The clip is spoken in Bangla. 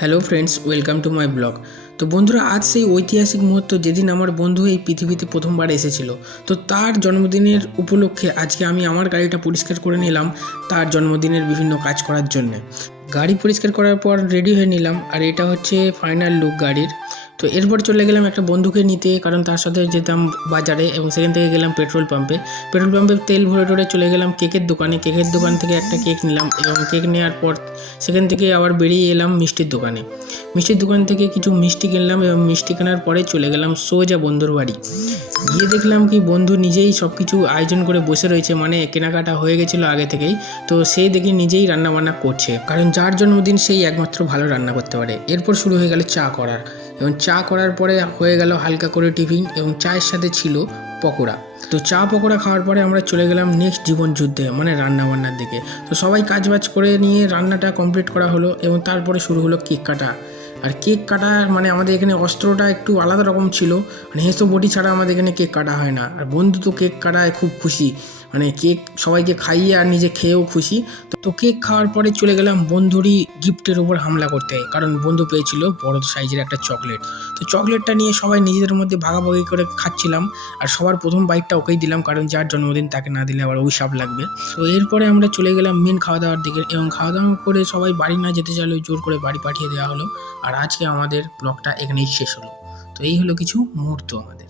Hello friends, welcome to my blog. তো বন্ধুরা, আজ সেই ঐতিহাসিক মুহূর্ত যেদিন আমার বন্ধু এই পৃথিবীতে প্রথমবার এসেছিল। তো তার জন্মদিনের উপলক্ষে আজকে আমি আমার গাড়িটা পরিষ্কার করে নিলাম তার জন্মদিনের বিভিন্ন কাজ করার জন্য। গাড়ি পরিষ্কার করার পর রেডি হয়ে নিলাম, আর এটা হচ্ছে ফাইনাল লুক গাড়ির। তো এরপর চলে গেলাম একটা বন্ধুকে নিতে, কারণ তার সাথে যেতাম বাজারে, এবং সেখান থেকে গেলাম পেট্রোল পাম্পে। পেট্রোল পাম্পে তেল ভরে টরে চলে গেলাম কেকের দোকানে। কেকের দোকান থেকে একটা কেক নিলাম, এবং কেক নেওয়ার পর সেখান থেকে আবার বেরিয়ে এলাম মিষ্টির দোকানে। মিষ্টির দোকান থেকে কিছু মিষ্টি কিনলাম, এবং মিষ্টি কেনার পরে চলে গেলাম সোজা বন্ধুর বাড়ি। গিয়ে দেখলাম কি বন্ধু নিজেই সব কিছু আয়োজন করে বসে রয়েছে, মানে কেনাকাটা হয়ে গেছিলো আগে থেকেই। তো সে দেখি নিজেই রান্না বান্না করছে, কারণ যার জন্মদিন সেই একমাত্র ভালো রান্না করতে পারে। এরপর শুরু হয়ে গেল চা করার, এবং চা করার পরে হয়ে গেল হালকা করে টিফিন, এবং চায়ের সাথে ছিল পকোড়া। তো চা পকোড়া খাওয়ার পরে আমরা চলে গেলাম নেক্সট জীবন যুদ্ধে, মানে রান্না বান্নার দিকে। তো সবাই কাজবাজ করে নিয়ে রান্নাটা কমপ্লিট করা হলো, এবং তারপরে শুরু হলো কেক কাটা। আর কেক কাটা মানে আমাদের এখানে অস্ত্রটা একটু আলাদা রকম ছিল, মানে হেঁসো বটি ছাড়া আমাদের এখানে কেক কাটা হয় না। আর বন্ধু তো কেক কাটায় খুব খুশি, মানে কেক সবাইকে খাইয়ে আর নিজে খেয়েও খুশি। তো কেক খাওয়ার পরে চলে গেলাম বন্ধুরই গিফটের ওপর হামলা করতে, কারণ বন্ধু পেয়েছিল বড় সাইজের একটা চকলেট। তো চকলেটটা নিয়ে সবাই নিজেদের মধ্যে ভাগাভাগি করে খাচ্ছিলাম, আর সবার প্রথম বাইকটা ওকেই দিলাম, কারণ যার জন্মদিন তাকে না দিলে আবার অভিশাপ লাগবে। তো এরপরে আমরা চলে গেলাম মেন খাওয়া দাওয়ার দিকে, এবং খাওয়া দাওয়া করে সবাই বাড়ি না যেতে চাইলে জোর করে বাড়ি পাঠিয়ে দেওয়া হলো। আর আজকে আমাদের ব্লগটা এখানেই শেষ হলো। তো এই হলো কিছু মুহূর্ত আমাদের।